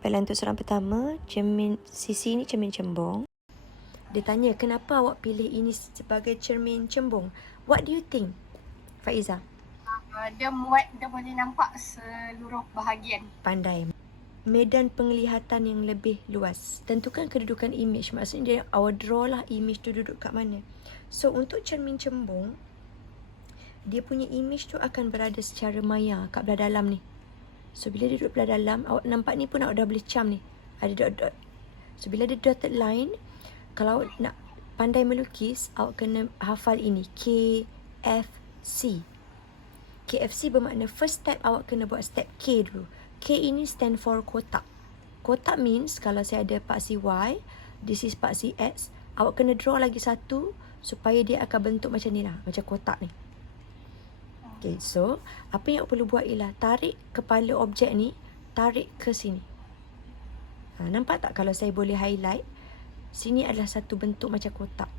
Baiklah, untuk soalan pertama, sisi ni cermin cembung. Dia tanya, kenapa awak pilih ini sebagai cermin cembung? What do you think, Faiza? Dia boleh nampak seluruh bahagian. Pandai. Medan penglihatan yang lebih luas. Tentukan kedudukan image. Maksudnya dia awak draw lah image tu duduk kat mana. So untuk cermin cembung, dia punya image tu akan berada secara maya kat belah dalam ni. So bila dia duduk belah dalam, awak nampak ni pun awak dah boleh cam ni. Ada dot-dot. So bila ada dotted line, kalau awak nak pandai melukis, awak kena hafal ini. KFC. KFC bermakna first step awak kena buat step K dulu. K ini stand for kotak. Kotak means kalau saya ada paksi Y, this is paksi X, awak kena draw lagi satu supaya dia akan bentuk macam ni lah, macam kotak ni. Okay, so apa yang awak perlu buat ialah tarik kepala objek ni, tarik ke sini. Nampak tak kalau saya boleh highlight, sini adalah satu bentuk macam kotak.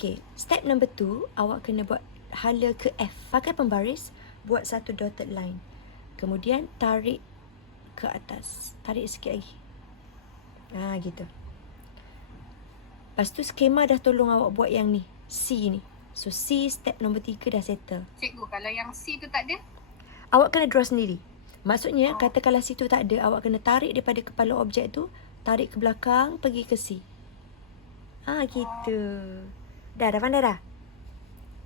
Okay, step number 2, awak kena buat hala ke F. Pakai pembaris, buat satu dotted line. Kemudian tarik ke atas. Tarik sikit lagi. Gitu. Lepas tu skema dah tolong awak buat yang ni. C ni. So C step nombor 3 dah settle. Cikgu, kalau yang C tu tak ada? Awak kena draw sendiri. Maksudnya katakanlah C tu tak ada, awak kena tarik daripada kepala objek tu, tarik ke belakang, pergi ke C. Gitu. Dah pandai dah?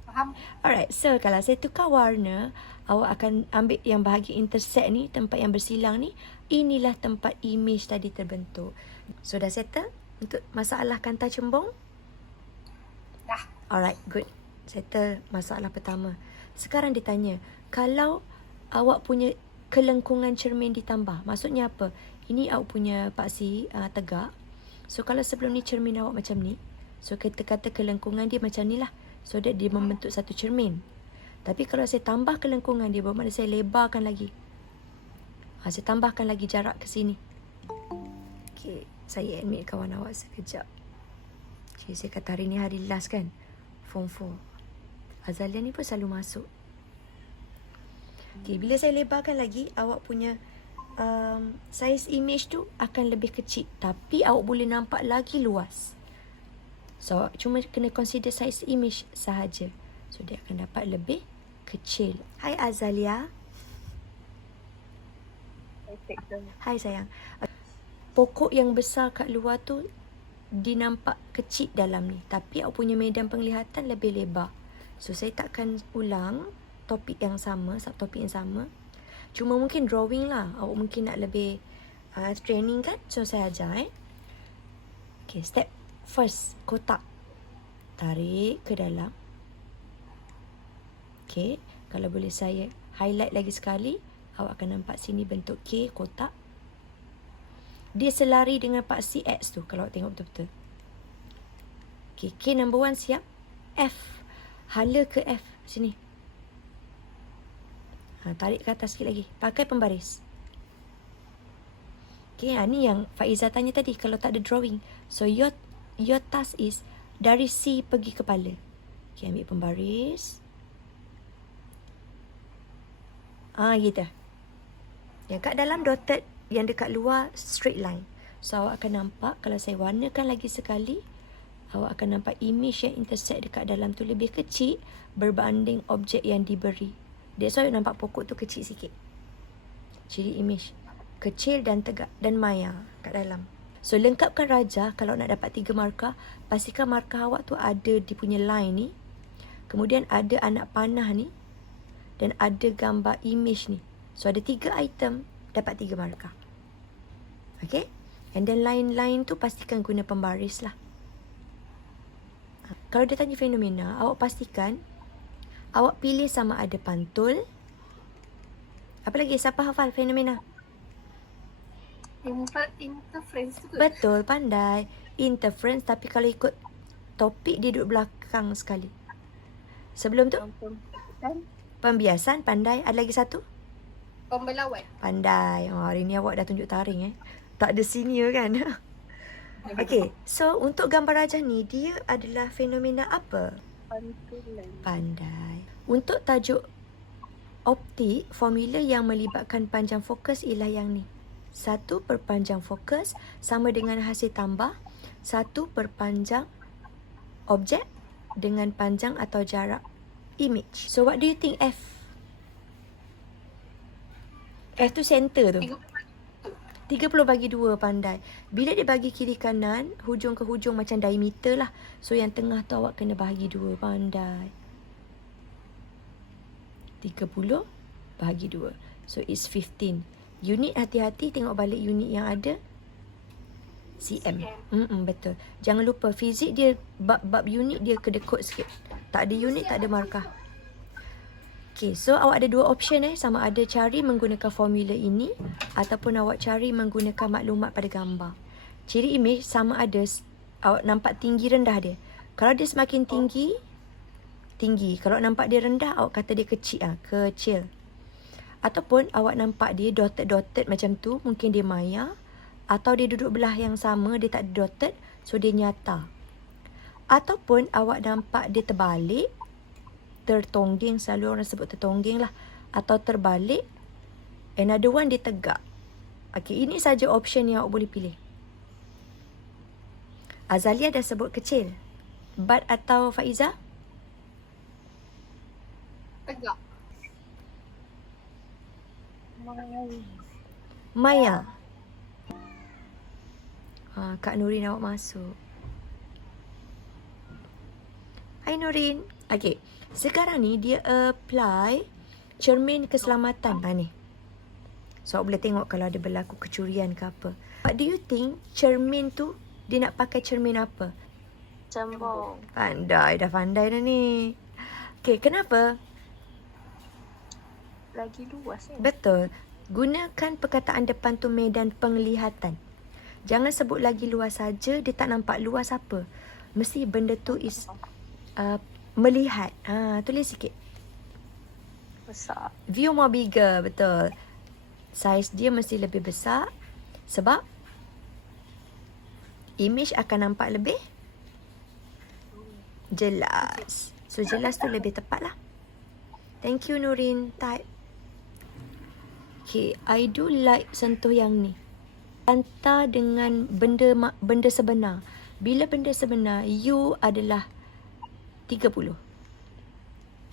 Faham? Alright, so kalau saya tukar warna, awak akan ambil yang bahagian intersect ni, tempat yang bersilang ni. Inilah tempat image tadi terbentuk. So dah settle untuk masalah kanta cembung? Dah. Alright, good. Settle masalah pertama. Sekarang dia tanya, kalau awak punya kelengkungan cermin ditambah, maksudnya apa? Ini awak punya paksi tegak. So kalau sebelum ni cermin awak macam ni, so kita kata kelengkungan dia macam ni lah. So that dia membentuk satu cermin. Tapi kalau saya tambah kelengkungan dia, bermakna saya lebarkan lagi. Saya tambahkan lagi jarak ke sini. Okay, saya admit kawan awak sekejap. Okay, saya kata hari ni hari last kan, Form 4. Azalia ni pun selalu masuk. Okay, bila saya lebarkan lagi, awak punya size image tu akan lebih kecil. Tapi awak boleh nampak lagi luas. So, cuma kena consider size image sahaja. So, dia akan dapat lebih kecil. Hai Azalia. Hai sayang. Pokok yang besar kat luar tu dinampak kecil dalam ni. Tapi awak punya medan penglihatan lebih lebar. So, saya takkan ulang topik yang sama, subtopik yang sama. Cuma mungkin drawing lah. Awak mungkin nak lebih training kan? So, saya ajar Okay, step first, kotak. Tarik ke dalam. Okay, kalau boleh saya highlight lagi sekali, awak akan nampak sini bentuk K, kotak. Dia selari dengan paksi X tu, kalau awak tengok betul-betul. Okay, K number 1 siap. F, hala ke F, sini. Tarik ke atas sikit lagi. Pakai pembaris. Okay, ni yang Faiza tanya tadi, kalau tak ada drawing. So, your task is dari C pergi kepala. Okay, ambil pembaris. Gitu. Yang kat dalam dotted, yang dekat luar straight line. So, awak akan nampak, kalau saya warnakan lagi sekali, awak akan nampak image yang intersect dekat dalam tu lebih kecil berbanding objek yang diberi. That's why nampak pokok tu kecil sikit. Ciri image kecil dan tegak dan maya kat dalam. So, lengkapkan Raja. Kalau nak dapat 3 markah, pastikan markah awak tu ada di punya line ni. Kemudian ada anak panah ni. Dan ada gambar image ni. So, ada 3 item, dapat 3 markah. Okay? And then line-line tu pastikan guna pembaris lah. Kalau dia tanya fenomena, awak pastikan awak pilih sama ada pantul. Apa lagi? Siapa hafal fenomena? Interference tu. Betul, pandai. Interference, tapi kalau ikut topik dia duduk belakang sekali. Sebelum tu? Pembiasan, pandai. Ada lagi satu? Pembelawan. Pandai. Hari ni awak dah tunjuk taring Tak ada senior kan? Okay, so untuk gambar rajah ni, dia adalah fenomena apa? Pantulan. Pandai. Untuk tajuk optik, formula yang melibatkan panjang fokus ialah yang ni. 1 per panjang fokus sama dengan hasil tambah 1 per panjang objek dengan panjang atau jarak image. So what do you think F? F tu center tu. 30 bagi 2, pandai. Bila dia bagi kiri kanan, hujung ke hujung macam diameter lah. So yang tengah tu awak kena bahagi 2, pandai. 30 bahagi 2. So it's 15. Unit hati-hati tengok balik unit yang ada. cm. Betul. Jangan lupa fizik dia bab unit dia kedekut sikit. Tak ada unit, tak ada markah. Okay, so awak ada 2 option sama ada cari menggunakan formula ini ataupun awak cari menggunakan maklumat pada gambar. Ciri imej sama ada awak nampak tinggi rendah dia. Kalau dia semakin tinggi, tinggi. Kalau nampak dia rendah, awak kata dia kecil. Kecil. Ataupun awak nampak dia dotted macam tu, mungkin dia maya. Atau dia duduk belah yang sama, dia tak ada dotted, so dia nyata. Ataupun awak nampak dia terbalik, tertongging, selalu orang sebut tertongging lah. Atau terbalik, another one dia tegak. Okay, ini saja option yang awak boleh pilih. Azalia dah sebut kecil. Bad atau Faiza? Tegak. Maya. Kak Nurin awak masuk. Hai Nurin. Okay. Sekarang ni dia apply cermin keselamatan. Ni. So awak boleh tengok kalau ada berlaku kecurian ke apa. What do you think cermin tu dia nak pakai cermin apa? Cembung. Pandai dah ni. Okay, kenapa? Lagi luas kan? Betul. Gunakan perkataan depan tu medan penglihatan. Jangan sebut lagi luas saja, dia tak nampak luas apa. Mesti benda tu is melihat. Tulis sikit. Besar. View more bigger, betul. Saiz dia mesti lebih besar sebab image akan nampak lebih jelas. So jelas tu lebih tepat lah. Thank you Nurin. Type. Okay, I do like sentuh yang ni. Hantar dengan benda sebenar. Bila benda sebenar, U adalah 30.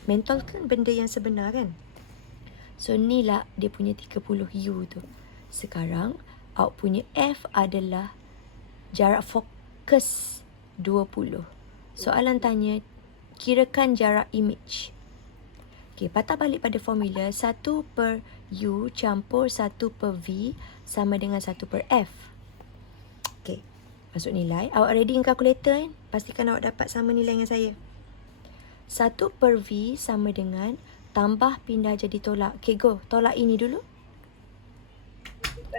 Mentol kan benda yang sebenar kan? So ni lah dia punya 30 U tu. Sekarang awak punya F adalah jarak fokus 20. Soalan tanya, kirakan jarak image. Okay, patah balik pada formula 1 per U campur 1 per V sama dengan 1 per F. Okay, masuk nilai. Awak ready dengan kalkulator kan? Pastikan awak dapat sama nilai dengan saya. 1 per V sama dengan tambah pindah jadi tolak. Okay, go. Tolak ini dulu.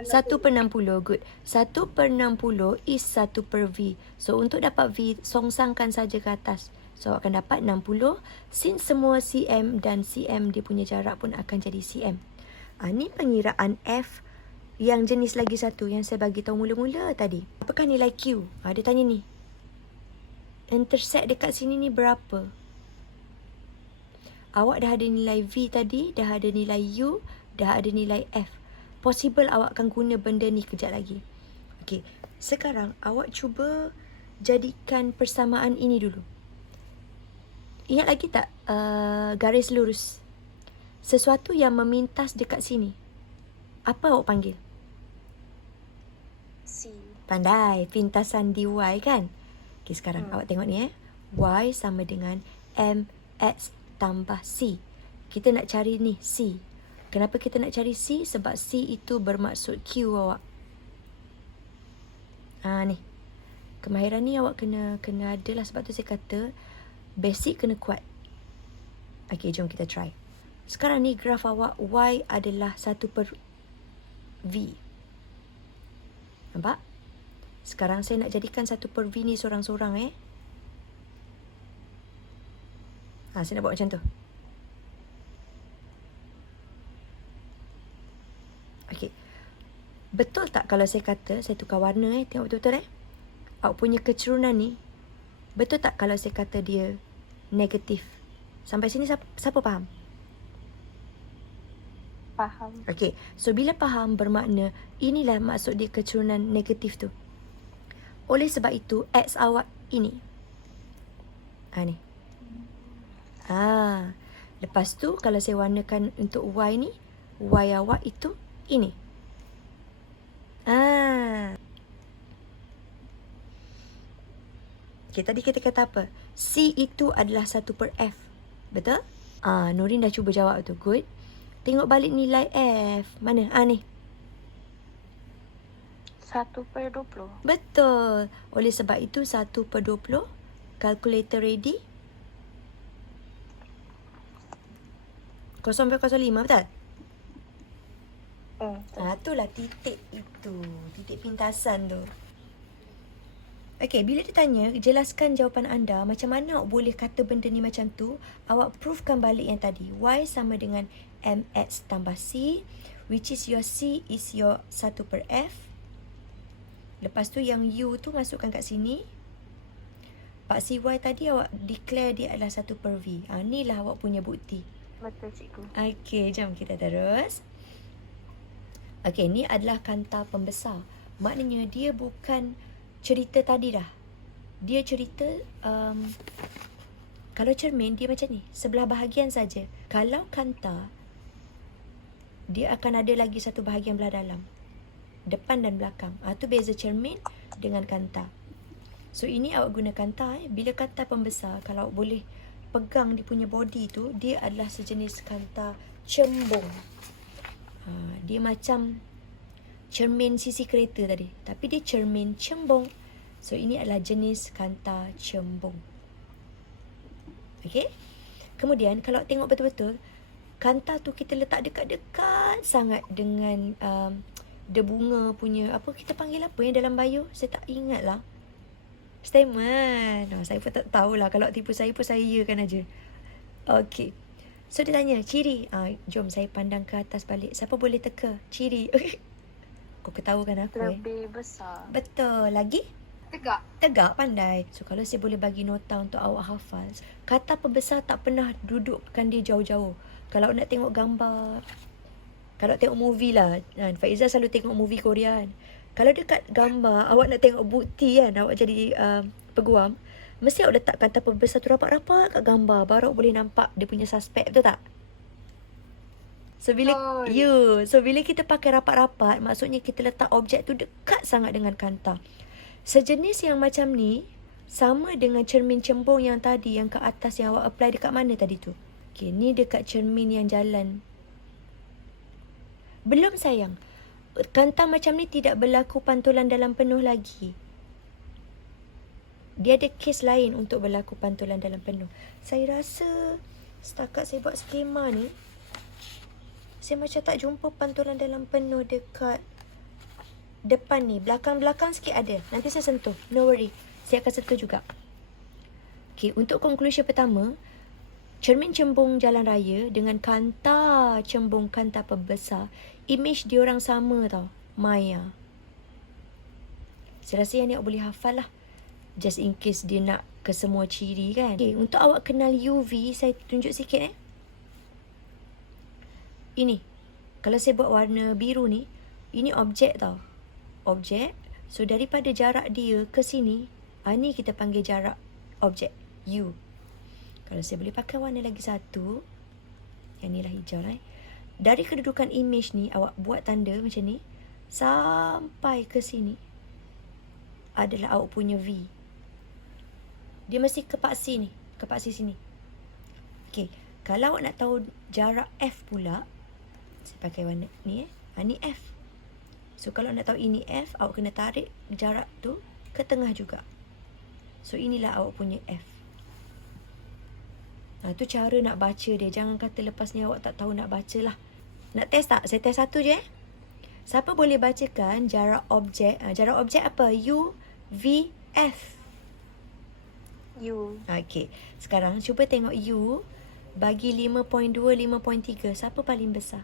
1 per 60, good. 1 per 60 is 1 per V. So, untuk dapat V, songsangkan saja ke atas. So, awak akan dapat 60. Since semua cm dan cm, dia punya jarak pun akan jadi cm. Ni pengiraan F yang jenis lagi satu yang saya bagi tahu mula-mula tadi. Apakah nilai Q? Dia tanya ni. Intersect dekat sini ni berapa? Awak dah ada nilai V tadi, dah ada nilai U, dah ada nilai F. Possible awak akan guna benda ni kejap lagi. Okey, sekarang awak cuba jadikan persamaan ini dulu. Ingat lagi tak garis lurus? Sesuatu yang memintas dekat sini. Apa awak panggil? C. Pandai, pintasan dy kan? Okey, sekarang awak tengok ni Y sama dengan mx tambah C. Kita nak cari ni C. Kenapa kita nak cari C? Sebab C itu bermaksud Q awak. Ni. Kemahiran ni awak kena ada lah. Sebab tu saya kata basic kena kuat. Okey, jom kita try. Sekarang ni graf awak Y adalah 1 per V. Nampak? Sekarang saya nak jadikan 1 per V ni sorang-sorang saya nak buat macam tu. Okey. Betul tak kalau saya kata, saya tukar warna tengok betul-betul awak punya kecerunan ni, betul tak kalau saya kata dia negatif? Sampai sini siapa faham? Faham. Okay, so bila faham bermakna inilah maksud dia keturunan negatif tu. Oleh sebab itu, X awak ini. Ni. Lepas tu kalau saya warnakan untuk Y ni, Y awak itu ini. Okay, tadi kita kata apa? C itu adalah 1/F. Betul? Nurin dah cuba jawab tu. Good. Tengok balik nilai F. Mana? Ni. 1/20. Betul. Oleh sebab itu 1/20. Calculator ready? 0,05, betul? Itulah titik itu. Titik pintasan tu. Okay, bila ditanya, jelaskan jawapan anda, macam mana awak boleh kata benda ni macam tu, awak proofkan balik yang tadi. Y sama dengan MX tambah C, which is your C is your 1/F. Lepas tu yang U tu masukkan kat sini. Pak CY tadi awak declare dia adalah 1/V. Inilah awak punya bukti. Betul, cikgu. Okay, jom kita terus. Okay, ni adalah kanta pembesar. Maknanya dia bukan cerita tadi dah. Dia cerita kalau cermin dia macam ni, sebelah bahagian saja. Kalau kanta, dia akan ada lagi satu bahagian belah dalam, depan dan belakang. Tu beza cermin dengan kanta. So ini awak guna kanta. Bila kanta pembesar, kalau awak boleh pegang dia punya body tu, dia adalah sejenis kanta cembung. Dia macam cermin sisi kereta tadi, tapi dia cermin cembung. So ini adalah jenis kanta cembung. Okey. Kemudian kalau tengok betul-betul, kanta tu kita letak dekat-dekat sangat dengan the bunga punya, apa kita panggil apa yang dalam bio, saya tak ingat lah. Statement. Saya pun tak tahulah. Kalau tipu saya pun saya kan aja. Okey. So dia tanya ciri. Jom saya pandang ke atas balik. Siapa boleh teka ciri? Kau ketawakan aku Lebih besar. Betul. Lagi? Tegak. Tegak, pandai. So kalau saya boleh bagi nota untuk awak hafal, kata pembesar tak pernah dudukkan dia jauh-jauh. Kalau nak tengok gambar, kalau tengok movie lah, Faizal selalu tengok movie Korea kan. Kalau dekat gambar, awak nak tengok bukti kan, awak jadi peguam, mesti awak letak kata pembesar tu rapat-rapat kat gambar, baru awak boleh nampak dia punya suspek, betul tak? So bila kita pakai rapat-rapat, maksudnya kita letak objek tu dekat sangat dengan kanta. Sejenis yang macam ni sama dengan cermin cembung yang tadi, yang ke atas yang awak apply dekat mana tadi tu. Okay, ni dekat cermin yang jalan. Belum sayang. Kanta macam ni tidak berlaku pantulan dalam penuh lagi. Dia ada kes lain untuk berlaku pantulan dalam penuh. Saya rasa setakat saya buat skema ni, saya macam tak jumpa pantulan dalam penuh dekat depan ni. Belakang-belakang sikit ada. Nanti saya sentuh. No worry. Saya akan sentuh juga. Okay, untuk conclusion pertama, cermin cembung jalan raya dengan kanta cembung kanta pembesar, image diorang sama tau. Maya. Saya rasa yang ni awak boleh hafal lah. Just in case dia nak ke semua ciri kan. Okay, untuk awak kenal UV, saya tunjuk sikit Ini. Kalau saya buat warna biru ni, ini objek tau. Objek. So daripada jarak dia ke sini, ni kita panggil jarak objek U. Kalau saya boleh pakai warna lagi satu, yang ni lah hijau lah. Dari kedudukan image ni, awak buat tanda macam ni, sampai ke sini adalah awak punya V. Dia mesti kepaksi ni, kepaksi sini. Okay, kalau awak nak tahu jarak F pula, saya pakai warna ni ni F. So kalau nak tahu ini F, awak kena tarik jarak tu ke tengah juga. So inilah awak punya F. Tu cara nak baca dia. Jangan kata lepas ni awak tak tahu nak baca lah. Nak test tak? Saya test satu je. Siapa boleh bacakan jarak objek? Jarak objek apa? U, V, F. U. Okay. Sekarang cuba tengok U bagi 5.2, 5.3. Siapa paling besar?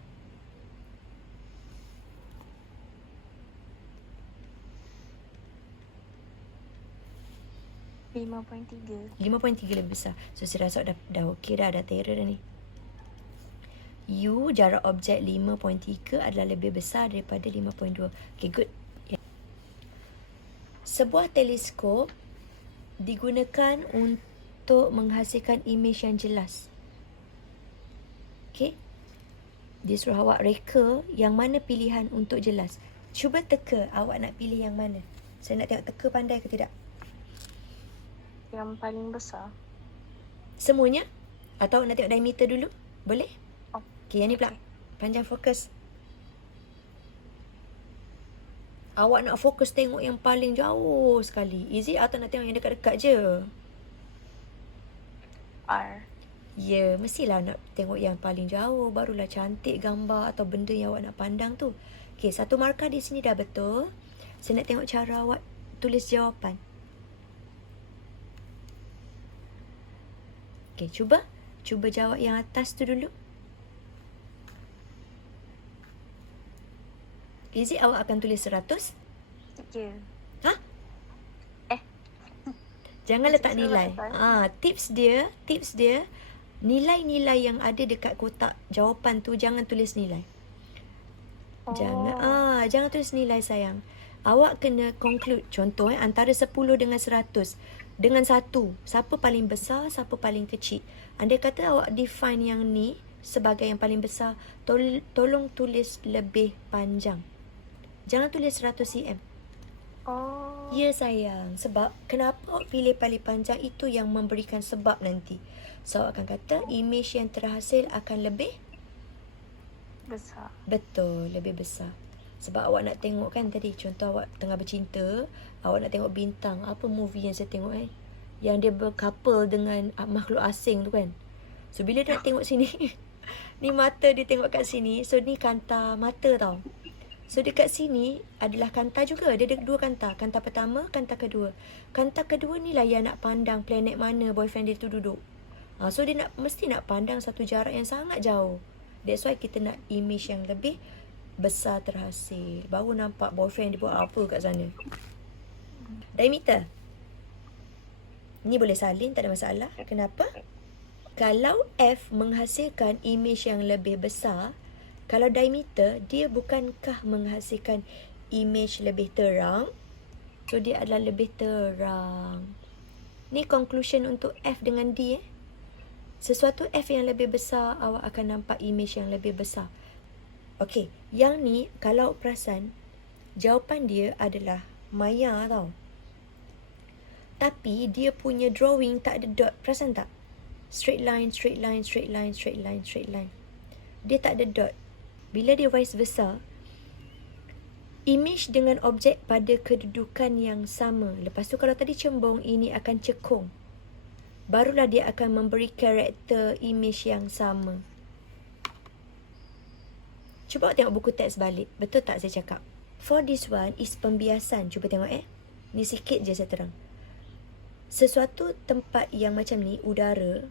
5.3. 5.3 lebih besar. So saya rasa dah okey dah terror dah ni. U jarak objek 5.3 adalah lebih besar daripada 5.2. Okay, good. Yeah. Sebuah teleskop digunakan untuk menghasilkan imej yang jelas. Okay. Dia suruh awak reka yang mana pilihan untuk jelas. Cuba teka awak nak pilih yang mana. Saya nak tengok teka pandai ke tidak. Yang paling besar. Semuanya? Atau nak tengok diameter dulu? Boleh? Oh, Okay, yang ni pula. Panjang fokus. Awak nak fokus tengok yang paling jauh sekali. Is it atau nak tengok yang dekat-dekat je? R. Ya, mestilah nak tengok yang paling jauh. Barulah cantik gambar atau benda yang awak nak pandang tu. Okay, satu markah di sini dah betul. Saya nak tengok cara awak tulis jawapan. Okay, cuba. Cuba jawab yang atas tu dulu. Is it awak akan tulis 100? Ya. Ha? Jangan letak nilai. Tips dia, nilai-nilai yang ada dekat kotak jawapan tu jangan tulis nilai. Oh. Jangan tulis nilai sayang. Awak kena conclude. Contoh antara 10 dengan 100. Dengan 1, siapa paling besar, siapa paling kecil. Andai kata awak define yang ni sebagai yang paling besar, tolong tulis lebih panjang. Jangan tulis 100 cm. Oh. Ya sayang, sebab kenapa awak pilih paling panjang itu yang memberikan sebab nanti. So awak akan kata imej yang terhasil akan lebih Besar. betul, lebih besar. Sebab awak nak tengok kan tadi, contoh awak tengah bercinta, awak nak tengok bintang. Apa movie yang saya tengok yang dia bercouple dengan makhluk asing tu kan. So bila dia nak tengok sini, ni mata dia tengok kat sini. So ni kanta mata tau. So dekat sini adalah kanta juga. Dia ada 2 kanta. Kanta pertama, kanta kedua. Kanta kedua ni lah yang nak pandang planet mana boyfriend dia tu duduk. So dia mesti nak pandang satu jarak yang sangat jauh. That's why kita nak image yang lebih besar terhasil. Baru nampak boyfriend dia buat apa kat sana. Diameter. Ni boleh salin, tak ada masalah. Kenapa? Kalau F menghasilkan imej yang lebih besar, kalau diameter, dia bukankah menghasilkan imej lebih terang? So, dia adalah lebih terang. Ni conclusion untuk F dengan D. Sesuatu F yang lebih besar, awak akan nampak imej yang lebih besar. Okey, yang ni, kalau perasan, jawapan dia adalah maya tau. Tapi, dia punya drawing tak ada dot. Perasan tak? Straight line, straight line, straight line, straight line, straight line. Dia tak ada dot. Bila dia vice versa, imej dengan objek pada kedudukan yang sama. Lepas tu kalau tadi cembung, ini akan cekung. Barulah dia akan memberi karakter imej yang sama. Cuba awak tengok buku teks balik. Betul tak saya cakap? For this one is pembiasan. Cuba tengok Ni sikit je saya terang. Sesuatu tempat yang macam ni, udara,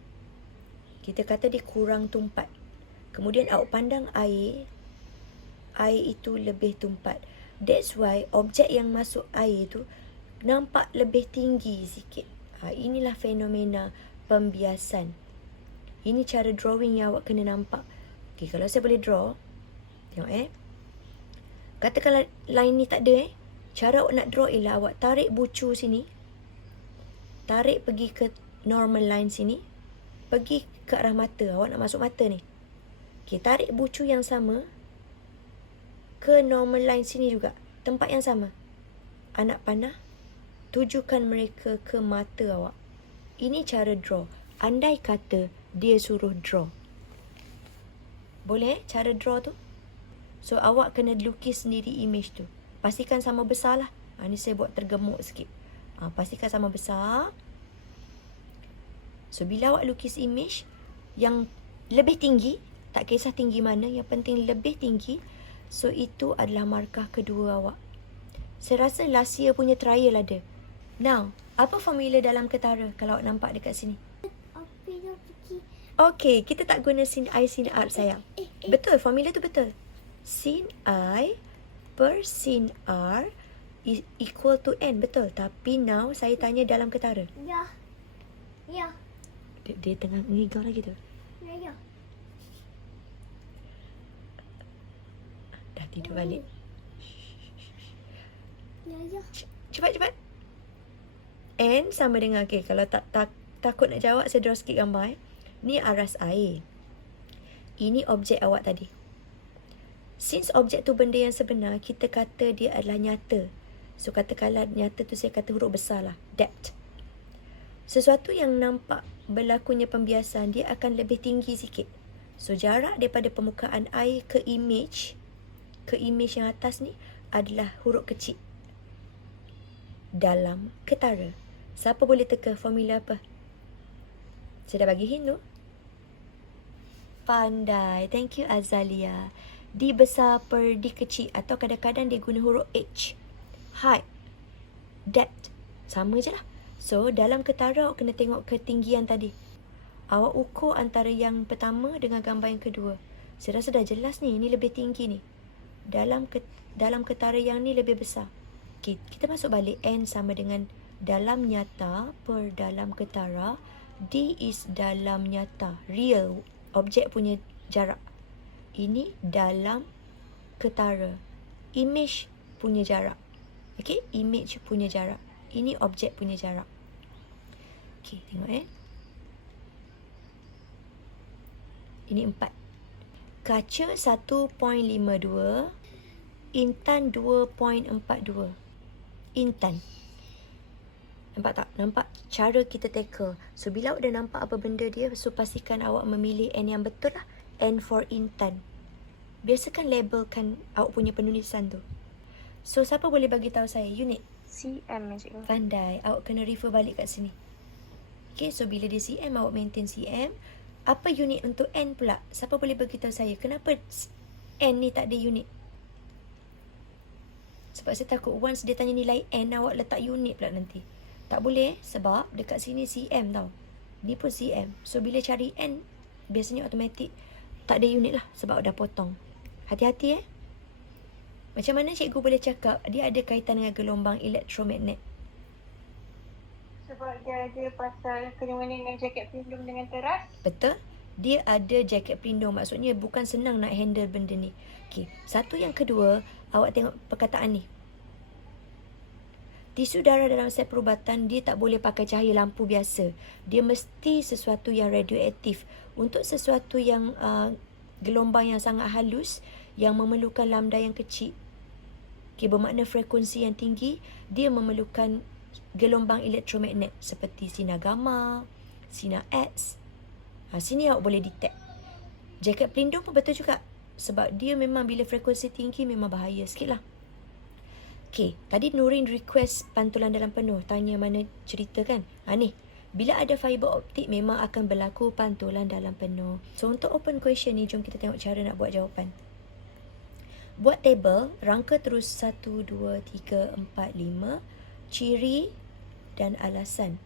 kita kata dia kurang tumpat. Kemudian awak pandang air itu lebih tumpat. That's why objek yang masuk air tu nampak lebih tinggi sikit. Inilah fenomena pembiasan. Ini cara drawing yang awak kena nampak. Okay, kalau saya boleh draw, tengok katakanlah line ni tak ada cara awak nak draw ialah awak tarik bucu sini, tarik pergi ke normal line sini, pergi ke arah mata. Awak nak masuk mata ni. Okay, tarik bucu yang sama ke normal line sini juga. Tempat yang sama. Anak panah, tujukan mereka ke mata awak. Ini cara draw. Andai kata dia suruh draw. Boleh cara draw tu? So, awak kena lukis sendiri image tu. Pastikan sama besar lah. Ni saya buat tergemuk sikit. Pastikan sama besar. So, bila awak lukis image yang lebih tinggi, tak kisah tinggi mana, yang penting lebih tinggi. So, itu adalah markah kedua awak. Saya rasa last year punya trial ada. Now, apa formula dalam ketara kalau awak nampak dekat sini? Okay, kita tak guna sin I, sin R sayang. Betul, formula tu betul. Sin I per sin R is equal to N. Betul. Tapi now, saya tanya dalam ketara. Ya. Ya. Dia tengah ngigau lagi tu. Ya. Tidur balik. Ya. Cepat. N sama dengan, okay, kalau takut nak jawab, saya draw sikit gambar. Ni aras air. Ini objek awak tadi. Since objek tu benda yang sebenar, kita kata dia adalah nyata. So katakanlah nyata tu saya kata huruf besar lah. Depth. Sesuatu yang nampak berlakunya pembiasan, dia akan lebih tinggi sikit. So jarak daripada permukaan air ke image yang atas ni adalah huruf kecil. Dalam ketara. Siapa boleh teka formula apa? Saya dah bagi hint tu. Pandai. Thank you Azalia. D besar per D kecil, atau kadang-kadang dia guna huruf H. Height. Depth. Sama je lah. So dalam ketara awak kena tengok ketinggian tadi. Awak ukur antara yang pertama dengan gambar yang kedua. Saya rasa dah jelas ni. Ini lebih tinggi ni. Dalam ketara yang ni lebih besar. Okay, kita masuk balik. N sama dengan dalam nyata per dalam ketara. D is dalam nyata. Real. Objek punya jarak. Ini dalam ketara. Image punya jarak. Okay, image punya jarak. Ini objek punya jarak. Okay, tengok Ini 4. Kaca 1.52. Intan 2.42. Intan. Nampak tak? Nampak cara kita tackle. So, bila awak dah nampak apa benda dia, so pastikan awak memilih N yang betul lah. N for Intan. Biasakan labelkan awak punya penulisan tu. So, siapa boleh bagi tahu saya unit? CM je. Pandai. Awak kena refer balik kat sini. Okay, so bila dia CM, awak maintain CM. Apa unit untuk N pula? Siapa boleh bagi tahu saya? Kenapa N ni tak ada unit? Sebab saya takut once dia tanya nilai N, awak letak unit pula nanti. Tak boleh sebab dekat sini CM tau. Ni pun CM. So bila cari N, biasanya automatik tak ada unit lah sebab dah potong. Hati-hati Macam mana cikgu boleh cakap dia ada kaitan dengan gelombang elektromagnet? Sebab dia ada pasal kena dengan jaket pelindung dengan teras. Betul? Dia ada jaket pelindung. Maksudnya bukan senang nak handle benda ni. Okey, satu yang kedua, awak tengok perkataan ni. Tisu darah dalam sel perubatan, dia tak boleh pakai cahaya lampu biasa. Dia mesti sesuatu yang radioaktif. Untuk sesuatu yang gelombang yang sangat halus, yang memerlukan lambda yang kecil, bermakna frekuensi yang tinggi, dia memerlukan gelombang elektromagnet seperti sinar gamma, sinar X. Sini awak boleh detect. Jaket pelindung pun betul juga. Sebab dia memang bila frekuensi tinggi memang bahaya sikit lah. Okay, tadi Nurin request pantulan dalam penuh. Tanya mana cerita kan? Ni, bila ada fiber optik memang akan berlaku pantulan dalam penuh. So, untuk open question ni, jom kita tengok cara nak buat jawapan. Buat table, rangka terus 1, 2, 3, 4, 5. Ciri dan alasan.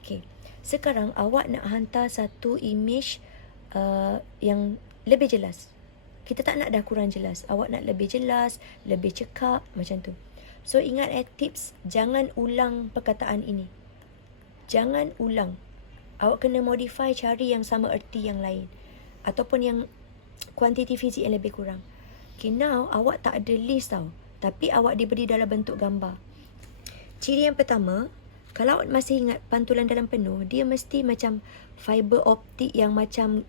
Okay, sekarang awak nak hantar satu image yang lebih jelas. Kita tak nak dah kurang jelas. Awak nak lebih jelas, lebih cekap, macam tu. So, ingat tips, jangan ulang perkataan ini. Jangan ulang. Awak kena modify, cari yang sama erti yang lain. Ataupun yang kuantiti fizik yang lebih kurang. Okay, now awak tak ada list tau. Tapi awak diberi dalam bentuk gambar. Ciri yang pertama, kalau awak masih ingat pantulan dalam penuh, dia mesti macam fiber optik yang macam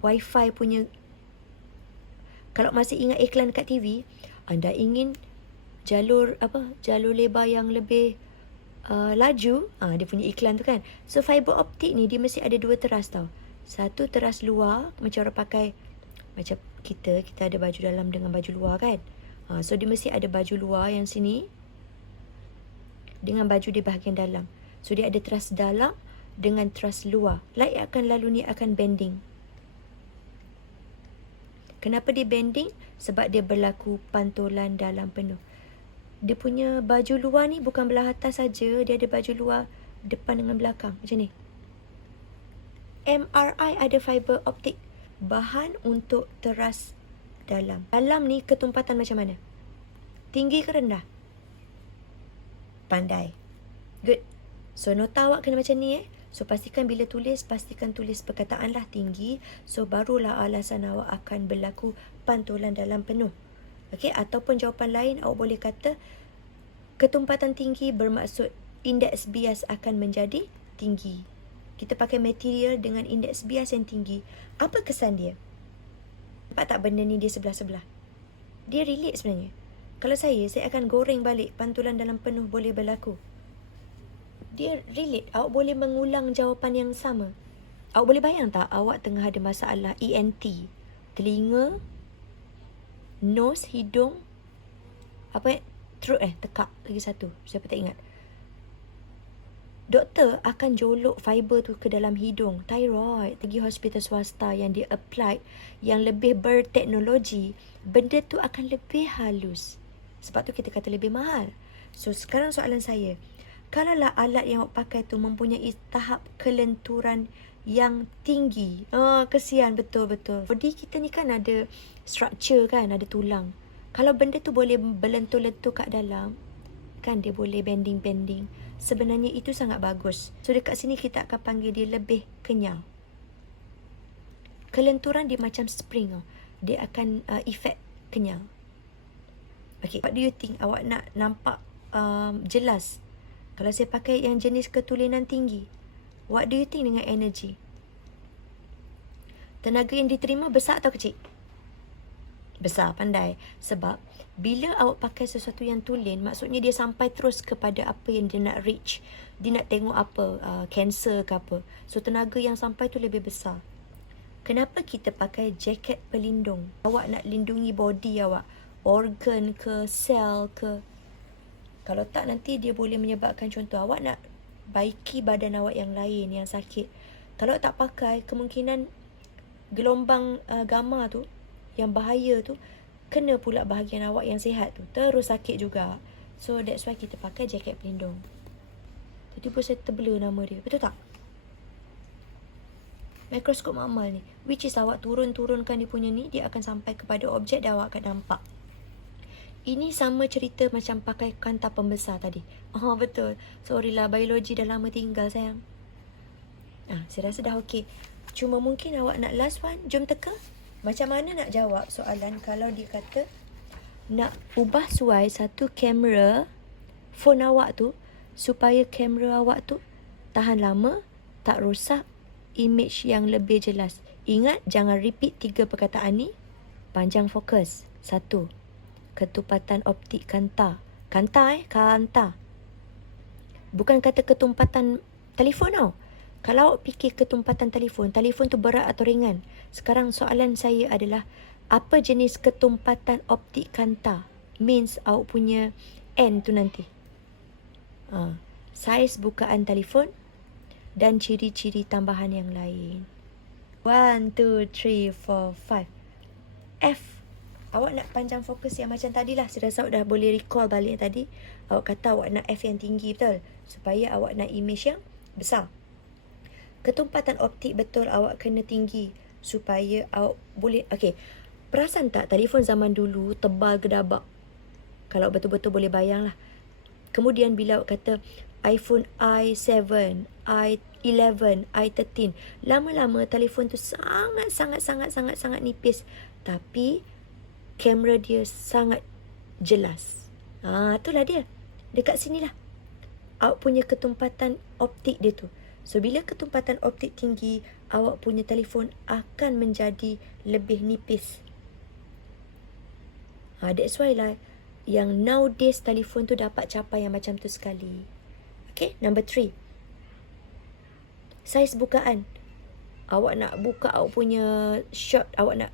wifi punya. Kalau masih ingat iklan kat TV, anda ingin jalur lebar yang lebih laju, dia punya iklan tu kan. So fiber optik ni dia mesti ada 2 teras tau. Satu teras luar, macam orang pakai, macam kita ada baju dalam dengan baju luar kan. So dia mesti ada baju luar yang sini dengan baju di bahagian dalam. So dia ada teras dalam dengan teras luar. Light akan lalu ni akan bending. Kenapa dia bending? Sebab dia berlaku pantulan dalam penuh. Dia punya baju luar ni bukan belah atas saja, dia ada baju luar depan dengan belakang. Macam ni. MRI ada fiber optik. Bahan untuk teras dalam. Dalam ni ketumpatan macam mana? Tinggi ke rendah? Pandai. Good. So nota awak kena macam ni So pastikan bila tulis, pastikan tulis perkataan lah tinggi. So barulah alasan awak akan berlaku pantulan dalam penuh. Okey, ataupun jawapan lain awak boleh kata ketumpatan tinggi bermaksud indeks bias akan menjadi tinggi. Kita pakai material dengan indeks bias yang tinggi. Apa kesan dia? Nampak tak benda ni dia sebelah-sebelah? Dia relate sebenarnya. Kalau saya akan goreng balik pantulan dalam penuh boleh berlaku. Dia relate. Awak boleh mengulang jawapan yang sama. Awak boleh bayang tak awak tengah ada masalah ENT? Telinga, nose, hidung, throat tekak lagi satu. Siapa tak ingat? Doktor akan jolok fiber tu ke dalam hidung. Thyroid, pergi hospital swasta yang dia applied, yang lebih berteknologi, benda tu akan lebih halus. Sebab tu kita kata lebih mahal. So sekarang soalan saya, kalaulah alat yang awak pakai tu mempunyai tahap kelenturan yang tinggi. Kesian, betul-betul. Body kita ni kan ada structure kan, ada tulang. Kalau benda tu boleh berlentur-lentur kat dalam, kan dia boleh bending-bending. Sebenarnya itu sangat bagus. So dekat sini kita akan panggil dia lebih kenyal. Kelenturan dia macam spring. Dia akan efek kenyal. Okay, what do you think? Awak nak nampak jelas? Kalau saya pakai yang jenis ketulinan tinggi, what do you think dengan energi? Tenaga yang diterima besar atau kecil? Besar, pandai. Sebab bila awak pakai sesuatu yang tulen, maksudnya dia sampai terus kepada apa yang dia nak reach. Dia nak tengok apa, cancer ke apa. So tenaga yang sampai tu lebih besar. Kenapa kita pakai jaket pelindung? Awak nak lindungi body awak, organ ke, sel ke. Kalau tak nanti dia boleh menyebabkan, contoh awak nak baiki badan awak yang lain yang sakit. Kalau tak pakai, kemungkinan gelombang gamma tu yang bahaya tu kena pula bahagian awak yang sihat tu, terus sakit juga. So that's why kita pakai jaket pelindung. Tiba-tiba saya terblur nama dia, betul tak? Mikroskop makmal ni, which is awak turunkan dia punya ni, dia akan sampai kepada objek dan awak akan nampak. Ini sama cerita macam pakai kanta pembesar tadi. Betul. Sorry lah, biologi dah lama tinggal sayang. Saya rasa dah okey. Cuma mungkin awak nak last one. Jom teka. Macam mana nak jawab soalan kalau dia kata nak ubah suai satu kamera phone awak tu supaya kamera awak tu tahan lama, tak rosak, image yang lebih jelas. Ingat, jangan repeat 3 perkataan ni. Panjang fokus. 1. Ketumpatan optik kanta. Kanta. Bukan kata ketumpatan telefon tau. Kalau awak fikir ketumpatan telefon tu berat atau ringan. Sekarang soalan saya adalah, apa jenis ketumpatan optik kanta? Means awak punya N tu nanti. Saiz bukaan telefon dan ciri-ciri tambahan yang lain. 1, 2, 3, 4, 5. F. Awak nak panjang fokus yang macam tadilah. Saya rasa awak dah boleh recall balik tadi. Awak kata awak nak F yang tinggi, betul? Supaya awak nak image yang besar. Ketumpatan optik betul awak kena tinggi supaya awak boleh. Okey, perasan tak telefon zaman dulu tebal gedabak? Kalau betul-betul boleh bayang lah. Kemudian bila awak kata iPhone i7, i11, i13, lama-lama telefon tu sangat nipis, tapi kamera dia sangat jelas. Itulah dia. Dekat sinilah awak punya ketumpatan optik dia tu. So bila ketumpatan optik tinggi, awak punya telefon akan menjadi lebih nipis. That's why lah yang nowadays telefon tu dapat capai yang macam tu sekali. Okay, number 3. Saiz bukaan. Awak nak buka awak punya shot, awak nak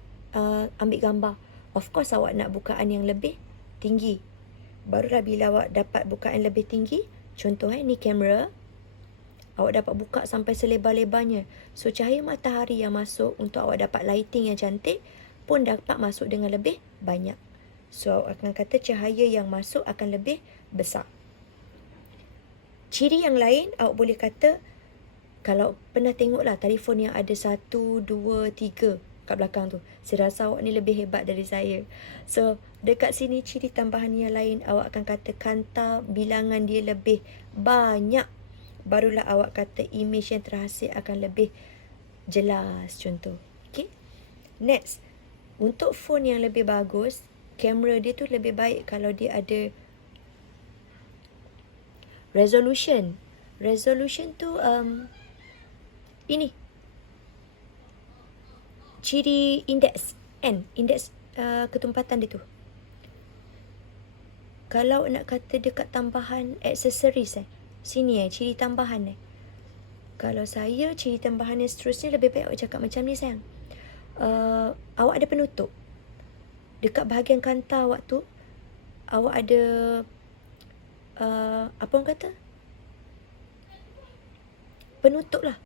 ambil gambar. Of course awak nak bukaan yang lebih tinggi. Barulah bila awak dapat bukaan lebih tinggi, contoh ni kamera, awak dapat buka sampai selebar-lebarnya. So cahaya matahari yang masuk untuk awak dapat lighting yang cantik pun dapat masuk dengan lebih banyak. So awak akan kata cahaya yang masuk akan lebih besar. Ciri yang lain awak boleh kata, kalau pernah tengoklah telefon yang ada 1, 2, 3 kat belakang tu, saya rasa awak ni lebih hebat dari saya. So dekat sini ciri tambahan yang lain awak akan kata kanta bilangan dia lebih banyak. Barulah awak kata image yang terhasil akan lebih jelas, contoh. Okay. Next, untuk phone yang lebih bagus, kamera dia tu lebih baik kalau dia ada resolution. Resolution tu ini ciri indeks N, indeks ketumpatan dia tu. Kalau nak kata dekat tambahan aksesoris sini ciri tambahan Kalau saya ciri tambahan yang seterusnya lebih baik awak cakap macam ni sayang. Awak ada penutup. Dekat bahagian kanta awak tu awak ada apa orang kata? Penutup lah.